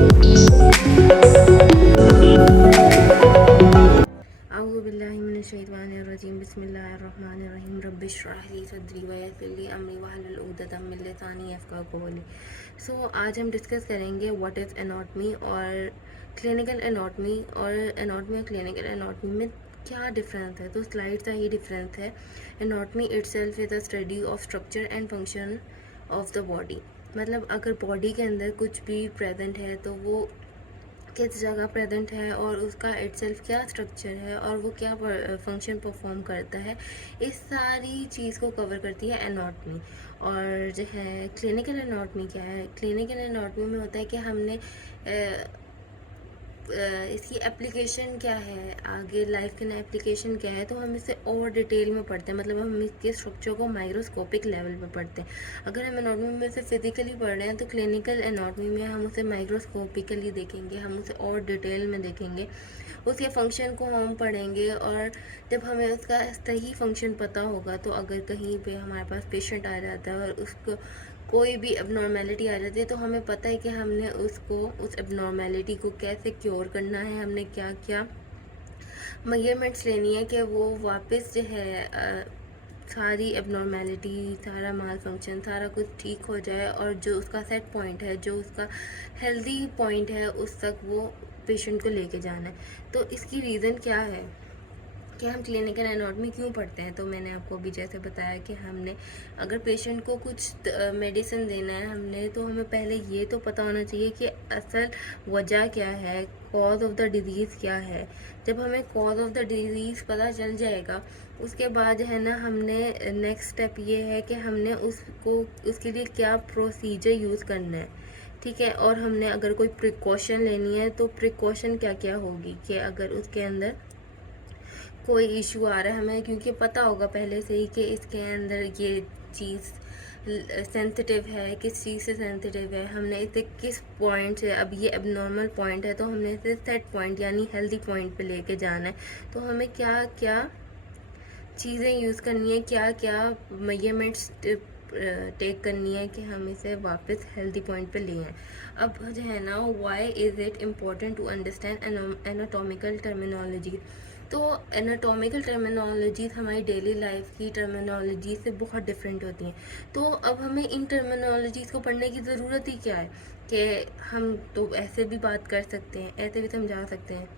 औज़ुबिल्लाहिमिनश्शैतानिर्रजीम बिस्मिल्लाहिर्रहमानिर्रहीम रब्बिश्रह ली सदरी वयस्सिर ली अमरी वहलुल उक़दतम मिन लिसानी यफ़क़हू क़ौली। सो आज हम डिस्कस करेंगे व्हाट इज़ एनाटमी और क्लिनिकल एनाटमी और क्लिनिकल एनाटमी में क्या डिफरेंस है। तो स्लाइड का ही डिफरेंस है। Anatomy itself is a study of structure and function of the body. मतलब अगर बॉडी के अंदर कुछ भी प्रेजेंट है तो वो किस जगह प्रेजेंट है और उसका इटसेल्फ क्या स्ट्रक्चर है और वो क्या फंक्शन परफॉर्म करता है, इस सारी चीज़ को कवर करती है एनाटमी। और जो है क्लिनिकल एनाटमी क्या है, क्लिनिकल एनाटमी में होता है कि हमने इसकी एप्लीकेशन क्या है, आगे लाइफ के एप्लीकेशन क्या है, तो हम इसे और डिटेल में पढ़ते हैं। मतलब हम इसके स्ट्रक्चर को माइक्रोस्कोपिक लेवल पे पढ़ते हैं। अगर हम एनाटमी में से फिजिकली पढ़ रहे हैं तो क्लिनिकल एनाटमी में हम उसे माइक्रोस्कोपिकली देखेंगे, हम उसे और डिटेल में देखेंगे, उसके फंक्शन को हम पढ़ेंगे। और जब हमें उसका सही फंक्शन पता होगा तो अगर कहीं पे हमारे पास पेशेंट आ जाता है और उसको कोई भी एबनॉर्मेलिटी आ जाती है तो हमें पता है कि हमने उसको उस एबनॉर्मेलिटी को कैसे क्योर करना है, हमने क्या क्या मेजरमेंट्स लेनी है कि वो वापस जो है सारी एबनॉर्मेलिटी, सारा माल फंक्शन, सारा कुछ ठीक हो जाए और जो उसका सेट पॉइंट है, जो उसका हेल्दी पॉइंट है, उस तक वो पेशेंट को लेके जाना है। तो इसकी रीज़न क्या है कि हम क्लिनिकल एनाटमी क्यों पढ़ते हैं। तो मैंने आपको अभी जैसे बताया कि हमने अगर पेशेंट को कुछ मेडिसिन देना है हमने, तो हमें पहले ये तो पता होना चाहिए कि असल वजह क्या है, कॉज ऑफ द डिज़ीज़ क्या है। जब हमें कॉज ऑफ द डिज़ीज़ पता चल जाएगा उसके बाद है ना, हमने नेक्स्ट स्टेप ये है कि हमने उसको उसके लिए क्या प्रोसीजर यूज़ करना है, ठीक है। और हमने अगर कोई प्रिकॉशन लेनी है तो प्रिकॉशन क्या क्या होगी कि अगर उसके अंदर कोई इशू आ रहा है हमें, क्योंकि पता होगा पहले से ही कि इसके अंदर ये चीज़ सेंसिटिव है, किस चीज़ से सेंसिटिव है, हमने इसे किस पॉइंट से, अब ये एबनॉर्मल पॉइंट है तो हमने इसे सेट पॉइंट यानी हेल्दी पॉइंट पे लेके जाना है। तो हमें क्या क्या चीज़ें यूज़ करनी है, क्या क्या मेजरमेंट्स टेक करनी है कि हम इसे वापस हेल्दी पॉइंट पे ले आएँ। अब जो है ना, why is it important to understand anatomical terminology. तो एनाटॉमिकल टर्मिनोलॉजीज़ हमारी डेली लाइफ की टर्मिनोलॉजी से बहुत डिफरेंट होती हैं। तो अब हमें इन टर्मिनोलॉजीज़ को पढ़ने की ज़रूरत ही क्या है कि हम तो ऐसे भी बात कर सकते हैं, ऐसे भी समझा सकते हैं।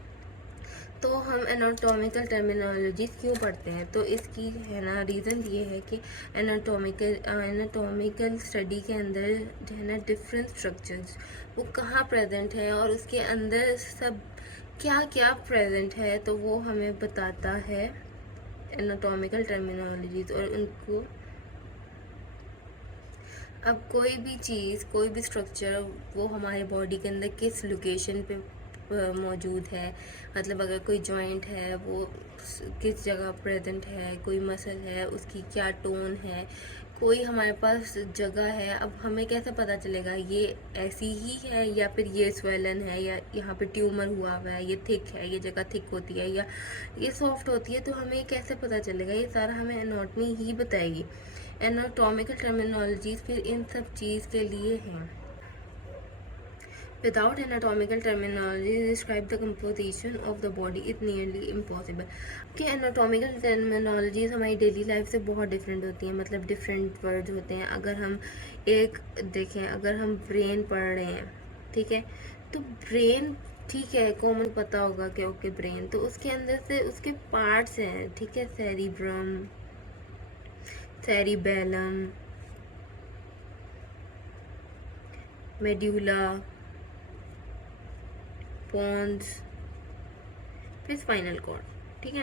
तो हम एनाटॉमिकल टर्मिनोलॉजीज़ क्यों पढ़ते हैं, तो इसकी है ना रीज़न ये है कि एनाटॉमिकल स्टडी के अंदर जो है ना डिफरेंट स्ट्रक्चर्स वो कहाँ प्रेजेंट है और उसके अंदर सब क्या क्या प्रेजेंट है, तो वो हमें बताता है एनाटॉमिकल टर्मिनोलॉजीज़। और उनको अब कोई भी चीज़, कोई भी स्ट्रक्चर वो हमारे बॉडी के अंदर किस लोकेशन पे मौजूद है, मतलब अगर कोई जॉइंट है वो किस जगह प्रेजेंट है, कोई मसल है उसकी क्या टोन है, कोई हमारे पास जगह है, अब हमें कैसे पता चलेगा ये ऐसी ही है या फिर ये स्वेलन है या यहाँ पे ट्यूमर हुआ हुआ है, ये थिक है, ये जगह थिक होती है या ये सॉफ्ट होती है, तो हमें कैसे पता चलेगा। ये सारा हमें एनाटॉमी ही बताएगी। एनाटॉमिकल टर्मिनोलॉजीज फिर इन सब चीज़ के लिए हैं। Without anatomical terminology to describe the composition of the body is nearly impossible। कि anatomical terminologies हमारी डेली लाइफ से बहुत डिफरेंट होती हैं, मतलब डिफरेंट वर्ड्स होते हैं। अगर हम एक देखें, अगर हम ब्रेन पढ़ रहे हैं, ठीक है, तो ब्रेन ठीक है कॉमन पता होगा कि ओके ब्रेन, तो उसके अंदर से उसके पार्ट्स हैं, ठीक है, सेरिब्रम, सेरिबेलम, मेड्यूला, पॉन्स, फिर स्पाइनल कॉर्ड, ठीक है।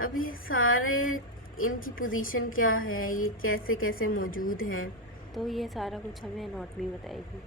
अब ये सारे इनकी पोजीशन क्या है, ये कैसे कैसे मौजूद हैं, तो ये सारा कुछ हमें एनाटॉमी बताएगी।